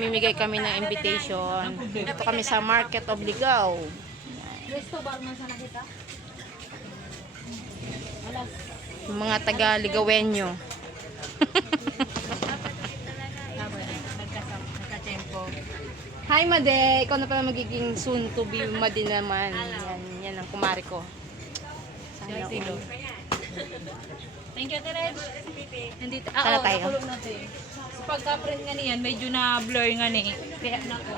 namimigay kami ng invitation. Dito kami sa Market of Ligao. Resto bar man sana kita. Alas. Yung mga taga Ligawenyo. Nagka-tempo. Hi Made, ikaw na pala magiging soon to be Made naman. Yan ang kumari ko. Sana all. Thank you, Terej. Nandito. Sana tayo. Nakulong natin. So, pagka-print nga niyan, medyo na-blur nga ni. Kaya naku.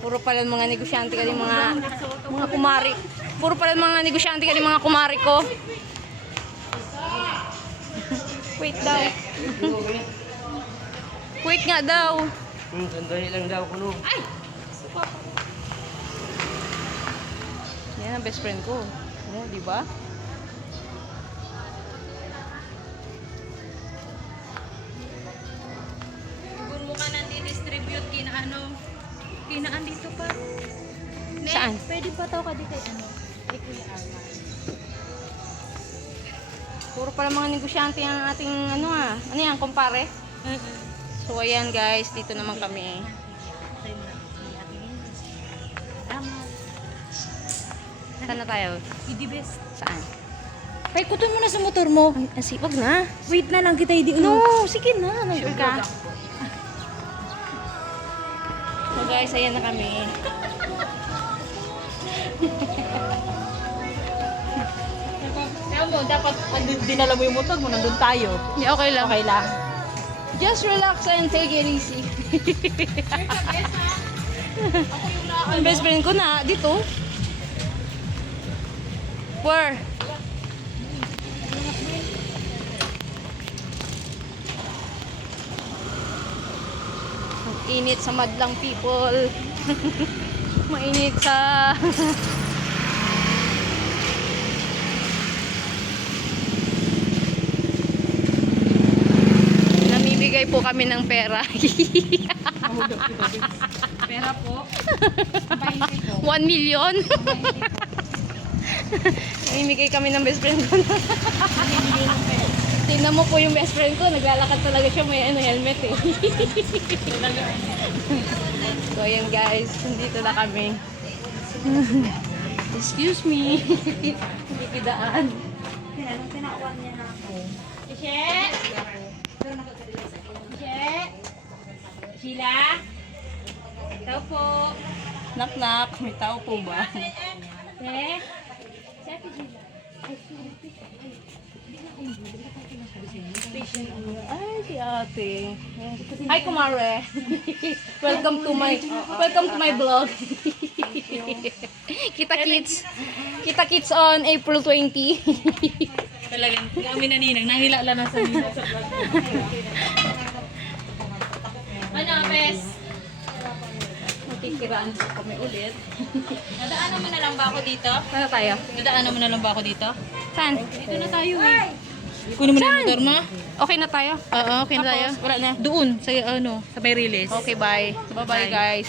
Puro pala mga negosyante ka mga kumari. Puro pala mga negosyante ka mga kumari ko. Wait daw. Wait nga daw. Sandali lang daw ko no. Ay! Yan ang best friend ko. Ano, di ba? Kung mo ka nang distribute kinaan dito pa. Saan? Pwede pa tao ka dito ano? Kay Kuya Arman. Puro pala mga negosyante ang ating ano yan, kumpare? So ayan guys, dito naman kami. Saan na tayo? Idibes. Saan? Ay, kuto mo na sa motor mo. Asi, wag na. Wait na lang kita hindi. No, sige na. Sure ka? So guys, ayan na kami. Kaya mo, dapat dinala mo yung motor mo, nandun tayo. Yeah, okay lang. Okay lang. Just relax and take it easy. Ang best friend ko na dito. Where? Ang init sa madlang people. Mainit sa namimigay po kami ng pera. Pera po. 1 million. Namimigay kami ng best friend ko. Tingnan mo po yung best friend ko, naglalakad talaga siya, may helmet eh. So ayan guys, nandito na kami. Excuse me. Hindi kidaan. Anong tinakuan niya na ako? Ishe! Ishe! Sheila! Ito po. Knock knock, may tao po ba? Eh? Si Ate Sheila. Ay, si ate. Hi, kumare. Welcome to my vlog. Kita kits on April 20. Talagang kami na ninang. Nangilala na sa nila. Ano, Pes? Magkikiraan po kami ulit. Nadaanan mo na lang ba ako dito? Sana tayo? Nadaanan mo na lang ba ako dito? Saan? Dito na tayo eh. Kunin mo na yung motor mo? Okay na tayo? Oo, okay na tayo. Wala na. Doon, sa may release. Okay, bye. Bye-bye guys.